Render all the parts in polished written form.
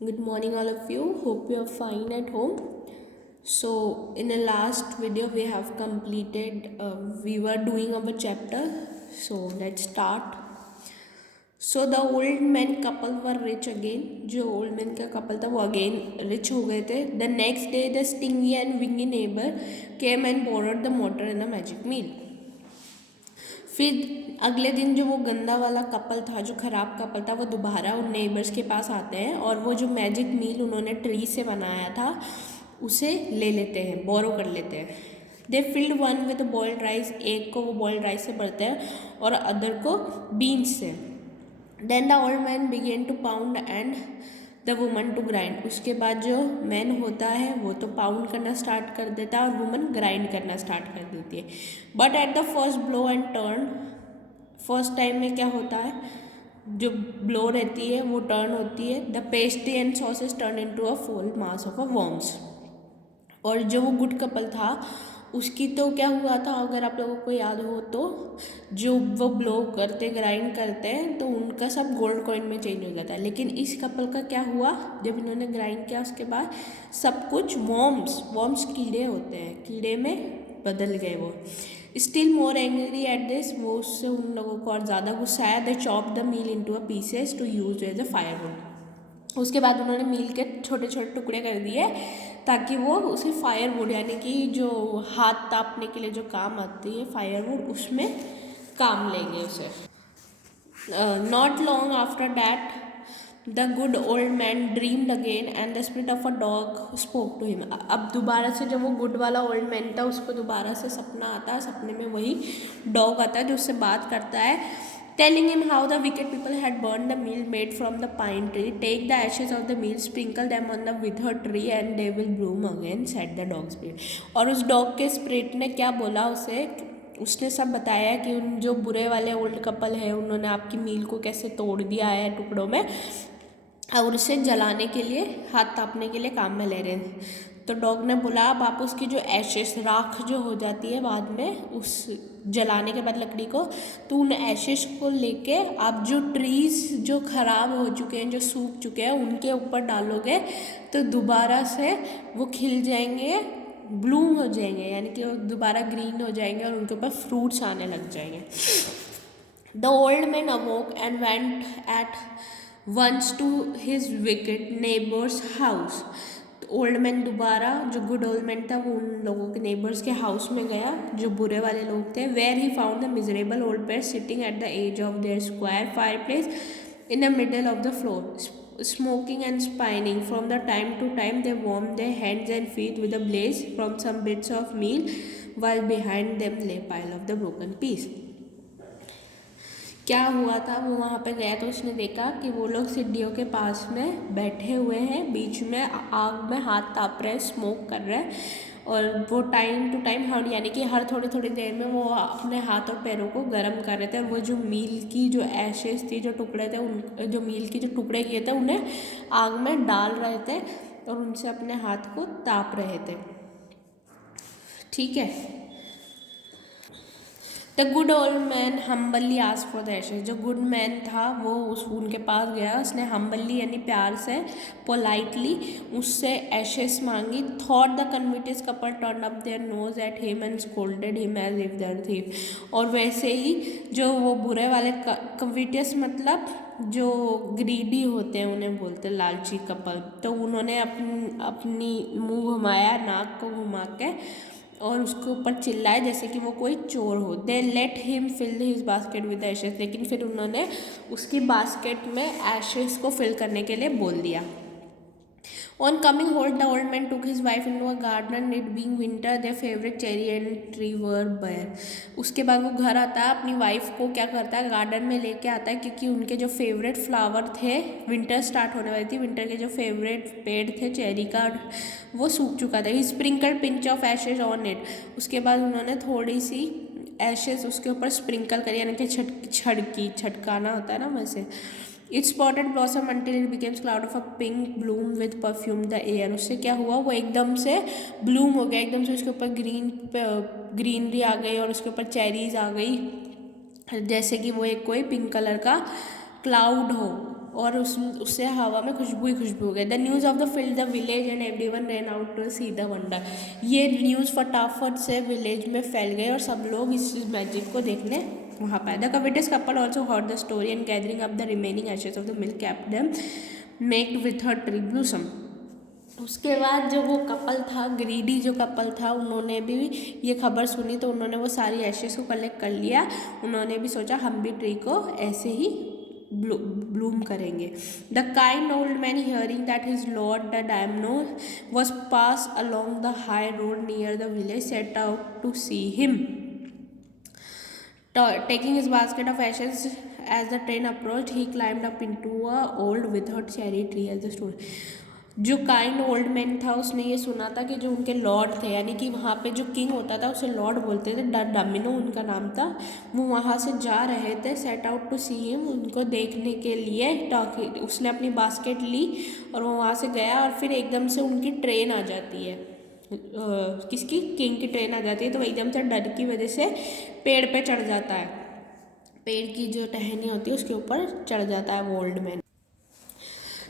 Good morning, all of you. Hope you are fine at home. So, in the last video, we have completed, we were doing our chapter. So, let's start. So, the old man couple were rich again. जो old man का couple था वो again rich हो गए थे. The next day, the stingy and wingy neighbor came and borrowed the motor and the magic mill. फिर अगले दिन जो वो गंदा वाला कपल था, जो ख़राब कपल था, वो दोबारा उन नेबर्स के पास आते हैं और वो जो मैजिक मील उन्होंने ट्री से बनाया था उसे ले लेते हैं, बोरो कर लेते हैं. They filled one with boiled rice, एक को वो बॉइल्ड राइस से भरते हैं और अदर को बीन्स से. Then the old man began to pound and the woman to grind. उसके बाद जो मैन होता है वो तो पाउंड करना स्टार्ट कर देता है और वुमन ग्राइंड करना स्टार्ट कर देती है. But at the first blow and turn, first time में क्या होता है, जो ब्लो रहती है वो टर्न होती है. The pastry and sauces turn into a full mass of a worms. और जो वो गुड कपल था उसकी तो क्या हुआ था, अगर आप लोगों को याद हो तो, जो वो ब्लो करते ग्राइंड करते हैं तो उनका सब गोल्ड कॉइन में चेंज हो जाता है. लेकिन इस कपल का क्या हुआ, जब इन्होंने ग्राइंड किया उसके बाद सब कुछ वॉर्म्स कीड़े होते हैं, कीड़े में बदल गए वो. Still more angry at this, वो उससे उन लोगों को और ज़्यादा गुस्सा आया. They chop the mill into a pieces to use as a firewood. उसके बाद उन्होंने मील के छोटे छोटे टुकड़े कर दिए ताकि वो उसे फायरवुड, यानी कि जो हाथ तापने के लिए जो काम आती है फायरवुड, उसमें काम लेंगे उसे. Not long after that the good old man dreamed again and the spirit of a dog spoke to him. अब दोबारा से जब वो गुड वाला ओल्ड मैन था उसको दोबारा से सपना आता है, सपने में वही डॉग आता है जो उससे बात करता है, telling him how the wicked people had burned the meal made from the pine tree. Take the ashes of the meal, sprinkle them on the withered tree and they will bloom again, said the dog spirit. और उस dog के spirit ने क्या बोला उसे, उसने सब बताया कि उन जो बुरे वाले ओल्ड कपल है उन्होंने आपकी मील को कैसे तोड़ दिया है टुकड़ों में और उसे जलाने के लिए, हाथ तापने के लिए काम में ले रहे हैं. तो डॉग ने बोला अब आप उसकी जो एशेस, राख जो हो जाती है बाद में उस जलाने के बाद लकड़ी को, तो उन एशेस को लेके आप जो ट्रीज़ जो ख़राब हो चुके हैं, जो सूख चुके हैं, उनके ऊपर डालोगे तो दोबारा से वो खिल जाएंगे, ब्लूम हो जाएंगे, यानी कि वो दोबारा ग्रीन हो जाएंगे और उनके ऊपर फ्रूट्स आने लग जाएंगे. The old man awoke and went at once to his wicked neighbour's house. Old man दोबारा, जो गुड ओल्ड मैन था वो उन लोगों के नेबर्स के हाउस में गया जो बुरे वाले लोग थे. Where he found the miserable old pair sitting at the edge of their square fireplace in the middle of the floor, smoking and spining. From the time to time they warmed their hands and feet with a blaze from some bits of meal, while behind them lay pile of the broken piece. क्या हुआ था, वो वहाँ पे गया तो उसने देखा कि वो लोग सीढ़ियों के पास में बैठे हुए हैं, बीच में आग में हाथ ताप रहे हैं, स्मोक कर रहे हैं. और वो टाइम टू टाइम, हर यानी कि हर थोड़ी थोड़ी देर में वो अपने हाथ और पैरों को गर्म कर रहे थे. और वो जो मील की जो एशेस थी, जो टुकड़े थे, उन जो मील के जो टुकड़े किए थे उन्हें आग में डाल रहे थे और उनसे अपने हाथ को ताप रहे थे. ठीक है. The good old man humbly asked for the ashes. जो गुड मैन था वो उनके पास गया, उसने हम्बली यानी प्यार से, पोलाइटली उससे एशेस मांगी. Thought the covetous couple turn up their nose at him and scolded him as if they're thief. और वैसे ही जो वो बुरे वाले कन्विटियस मतलब जो ग्रीडी होते हैं उन्हें बोलते हैं लालची कपल, तो उन्होंने अपनी मुंह घुमाया, नाक को घुमा के, और उसके ऊपर चिल्लाए जैसे कि वो कोई चोर हो. They let him fill his basket with ashes. लेकिन फिर उन्होंने उसकी बास्केट में एशेस को फिल करने के लिए बोल दिया. On coming home, the old man took his wife into a garden. It being winter, their favorite cherry and tree were bare. उसके बाद वो घर आता है, अपनी वाइफ को क्या करता है, गार्डन में लेके आता है, क्योंकि उनके जो फेवरेट फ्लावर थे, विंटर स्टार्ट होने वाली थी, विंटर के जो फेवरेट पेड़ थे चेरी का, वो सूख चुका था. He sprinkle pinch of ashes on it. उसके बाद उन्होंने थोड़ी सी एशेज उसके ऊपर स्प्रिंकल करी, यानी कि छटकाना होता है ना वैसे. It spotted blossom until it becomes cloud of a pink Bloom with perfume the air. उससे क्या हुआ, वो एकदम से ब्लूम हो गया, एकदम से उसके ऊपर ग्रीनरी आ गई और उसके ऊपर चेरीज आ गई, जैसे कि वो एक कोई पिंक कलर का क्लाउड हो और उससे हवा में खुशबू ही खुशबू हो गई। The news of the field the village and everyone ran out to see the wonder. ये न्यूज़ फटाफट से विलेज में फैल गई और सब लोग इस मैजिक को देखने वहाँ पाए। The covetous couple also heard the story and gathering up the remaining ashes of the milk kept them made with her tree blossom. उसके बाद जो वो कपल था, ग्रीडी जो कपल था, उन्होंने भी ये खबर सुनी तो उन्होंने वो सारी एशेस को कलेक्ट कर लिया। उन्होंने भी सोचा हम भी ट्री को ऐसे ही ब्लूम करेंगे। The kind old man hearing that his lord the daimyo was pass along the high road near the village set out to see him taking his basket of ashes. As the train approached, he climbed up into a old withered cherry tree as the story. जो kind old man था उसने ये सुना था कि जो उनके Lord थे, यानी कि वहाँ पे जो किंग होता था उसे लॉर्ड बोलते थे, डामिनो उनका नाम था, वो वहाँ से जा रहे थे set out to see him, उनको देखने के लिए। ताकि उसने अपनी बास्केट ली और वो वहाँ से गया और फिर एकदम से उनकी ट्रेन आ जाती है, किसकी, किंग की ट्रेन आ जाती है। तो वो एकदम से डर की वजह से पेड़ पे चढ़ जाता है, पेड़ की जो टहनी होती है उसके ऊपर चढ़ जाता है वो old man.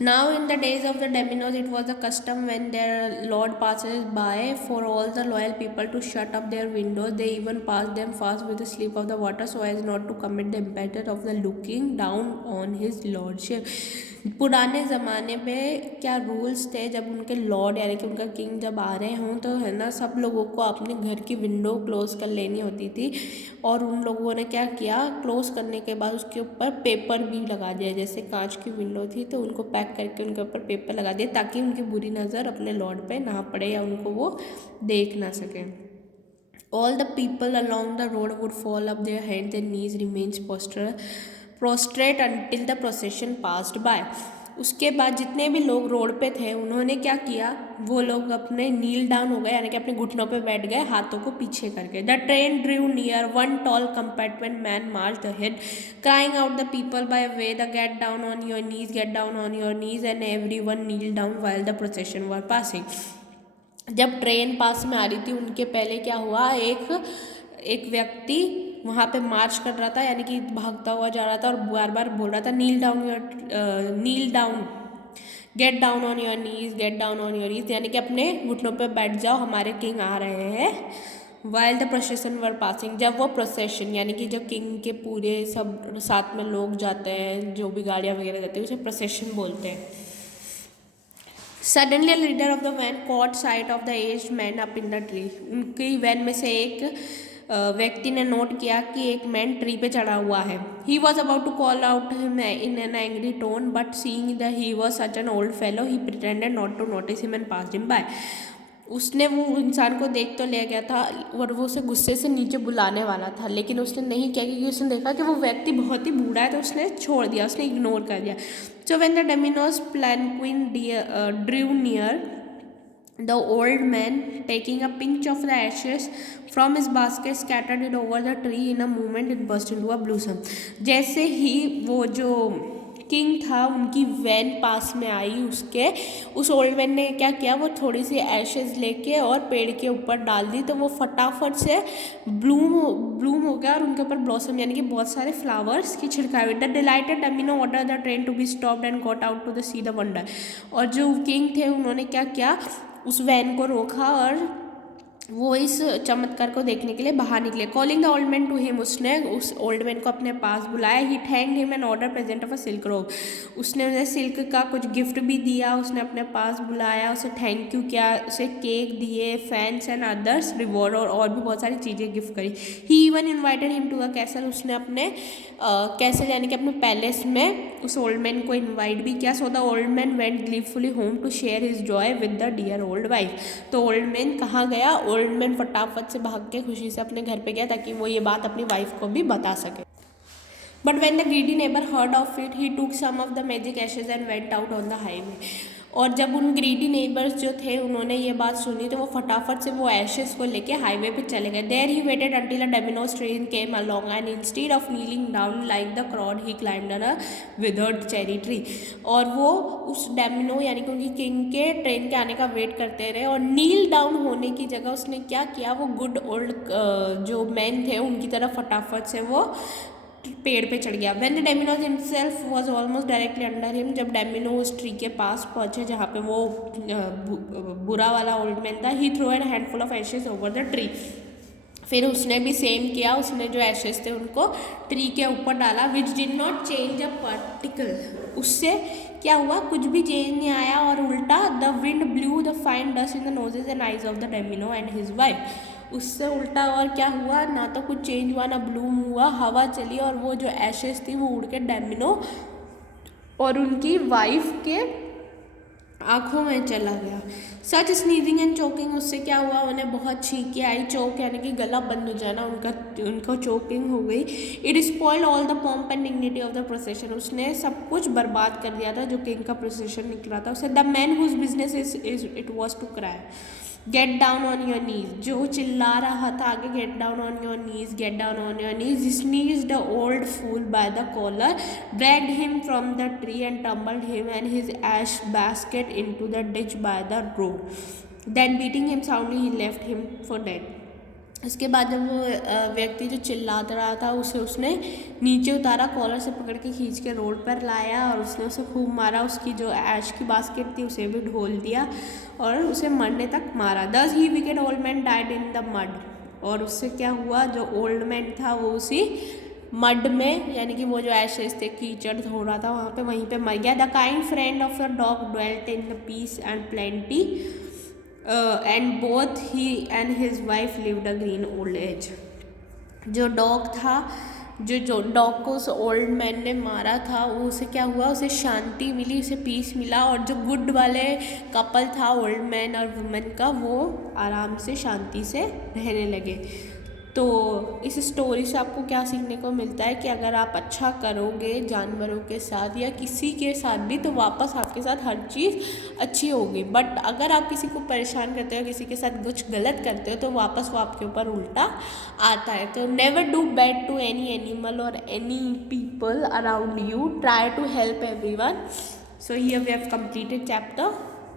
Now in the days of the Dominos, it was a custom when their lord passes by for all the loyal people to shut up their windows. They even passed them fast with the sleep of the water so as not to commit the imperator of the looking down on his lordship. पुराने ज़माने में क्या rules थे, जब उनके Lord यानी कि उनका किंग जब आ रहे हों तो है ना, सब लोगों को अपने घर की विंडो क्लोज़ कर लेनी होती थी। और उन लोगों ने क्या किया, क्लोज़ करने के बाद उसके ऊपर पेपर भी लगा दिया, जैसे कांच की विंडो थी तो उनको पैक करके उनके ऊपर पेपर लगा दिया ताकि उनकी बुरी नज़र अपने लॉर्ड पे ना पड़े या उनको वो देख ना सके। All the people along the road would fall up their hands and knees remains prostrate until the procession passed by. उसके बाद जितने भी लोग रोड पे थे उन्होंने क्या किया, वो लोग अपने नील डाउन हो गए, यानी कि अपने घुटनों पे बैठ गए, हाथों को पीछे करके। The train drew near, one tall compartment man marched ahead crying out the people by way the get down on your knees, get down on your knees and everyone kneel down while the procession were passing. जब train पास में आ रही थी उनके पहले क्या हुआ, एक व्यक्ति वहाँ पे मार्च कर रहा था, यानी कि भागता हुआ जा रहा था और बार बार बोल रहा था kneel down, get down on your knees, get down on your knees, यानी कि अपने घुटनों पे बैठ जाओ, हमारे किंग आ रहे हैं। While the procession were passing, जब वो प्रोसेशन यानी कि जब किंग के पूरे सब साथ में लोग जाते हैं, जो भी गाड़ियाँ वगैरह जाती है उसे प्रोसेशन बोलते हैं। Suddenly leader of the van caught sight of the aged man up in the tree. उनकी वैन में से एक व्यक्ति ने नोट किया कि एक मैन ट्री पे चढ़ा हुआ है। He was about to call out him in an angry tone but seeing that he was such an old fellow he pretended not to notice him and passed him by. उसने वो इंसान को देख तो लिया गया था और वो उसे गुस्से से नीचे बुलाने वाला था, लेकिन उसने नहीं किया क्योंकि उसने देखा कि वो व्यक्ति बहुत ही बूढ़ा है, तो उसने छोड़ दिया, उसने इग्नोर कर दिया। So when the Domino's palanquin drew near, the old man, taking a pinch of the ashes from his basket, scattered it over the tree. In a moment it burst into a blossom. जैसे ही वो जो king था उनकी van पास में आई, उस old man ने क्या किया, वो थोड़ी सी एशेज लेके और पेड़ के ऊपर डाल दी, तो वो फटाफट से ब्लूम हो गया और उनके ऊपर ब्लॉसम यानी कि बहुत सारे फ्लावर्स की छिड़काई हुई। The delighted domino order the train to be stopped and got out to the see the wonder. और जो किंग थे उन्होंने क्या किया, उस वैन को रोका और वो इस चमत्कार को देखने के लिए बाहर निकले। Calling the old man to him, उसने उस ओल्ड मैन को अपने पास बुलाया। He thanked him and order present of a silk robe, उसने उन्हें सिल्क का कुछ गिफ्ट भी दिया, उसने अपने पास बुलाया, उसे थैंक यू किया, उसे केक दिए, फैंस एंड अदर्स रिवॉर्ड और भी बहुत सारी चीज़ें गिफ्ट करी। He even invited him to a castle, उसने अपने कैसल यानी कि अपने पैलेस में उस ओल्ड मैन को इन्वाइट भी किया। So the old man went gleefully home to share his joy with the dear old wife. तो ओल्ड मैन कहाँ गया, ओल्ड मैन फटाफट से भाग के खुशी से अपने घर पे गया ताकि वो ये बात अपनी वाइफ को भी बता सके। But when the greedy neighbour heard of it he took some of the magic ashes and went out on the highway. और जब उन ग्रीडी नेबर्स जो थे उन्होंने ये बात सुनी तो वो फटाफट से वो एशेस को लेके हाईवे पे चले गए। There he waited until a dominos train came along and instead of kneeling down like the crowd he climbed a withered cherry tree. और वो उस डोमिनो यानी कि उनकी किंग के ट्रेन के आने का वेट करते रहे और नील डाउन होने की जगह उसने क्या किया, वो गुड ओल्ड जो मैन थे उनकी तरफ फटाफट से वो पेड़ पे चढ़ गया। When the Dominoes himself was almost directly under him, जब डोमिनो उस ट्री के पास पहुंचे जहाँ पे वो बुरा वाला ओल्ड मैन था, he threw a handful of ashes over the tree. फिर उसने भी सेम किया, उसने जो एशेस थे उनको ट्री के ऊपर डाला, which did not change a particle. उससे क्या हुआ, कुछ भी चेंज नहीं आया और उल्टा the wind blue the fine dust in the noses and eyes of the domino and his wife. उससे उल्टा और क्या हुआ, ना तो कुछ चेंज हुआ ना ब्लूम हुआ, हवा चली और वो जो एशेस थी वो उड़ के डोमिनो और उनकी वाइफ के आँखों में चला गया। सच स्नीजिंग एंड चोकिंग, उससे क्या हुआ, उन्हें बहुत छींकें आई। चोक यानी कि गला बंद हो जाना, उनको चोकिंग हो गई। It spoiled all the pomp and dignity of the procession, उसने सब कुछ बर्बाद कर दिया था जो किंग का प्रोसेशन निकला था। उसे the man whose business is it was to cry, get down on your knees, जो चिल्ला रहा था आगे, get down on your knees, get down on your knees, sneeze the old fool by the collar, dragged him from the tree and tumbled him and his ash basket into the ditch by the road, then beating him soundly he left him for dead. इसके बाद जब वो व्यक्ति जो चिल्लाता रहा था उसने नीचे उतारा, कॉलर से पकड़ के खींच के रोड पर लाया और उसने उसे खूब मारा, उसकी जो ऐश की बास्केट थी उसे भी ढोल दिया और उसे मरने तक मारा। Thus the wicked old man died in the mud, और उससे क्या हुआ, जो ओल्ड मैन था वो उसी मड में, यानी कि वो जो एशेस थे, कीचड़ हो रहा था वहाँ पे, वहीं पे मर गया। The kind friend of the dog dwelt in the peace and plenty and both he and his wife lived a green old age. जो डॉग था, जो डॉग को उस ओल्ड मैन ने मारा था, वो उसे क्या हुआ, उसे शांति मिली, उसे पीस मिला, और जो गुड वाले कपल था ओल्ड मैन और वुमेन का, वो आराम से शांति से रहने लगे। तो इस स्टोरी से आपको क्या सीखने को मिलता है कि अगर आप अच्छा करोगे जानवरों के साथ या किसी के साथ भी, तो वापस आपके साथ हर चीज़ अच्छी होगी। बट अगर आप किसी को परेशान करते हो, किसी के साथ कुछ गलत करते हो, तो वापस वो आपके ऊपर उल्टा आता है। तो never do bad to any animal और any people around you, try to help everyone. So here we have completed chapter.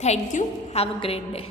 Thank you, have a great day.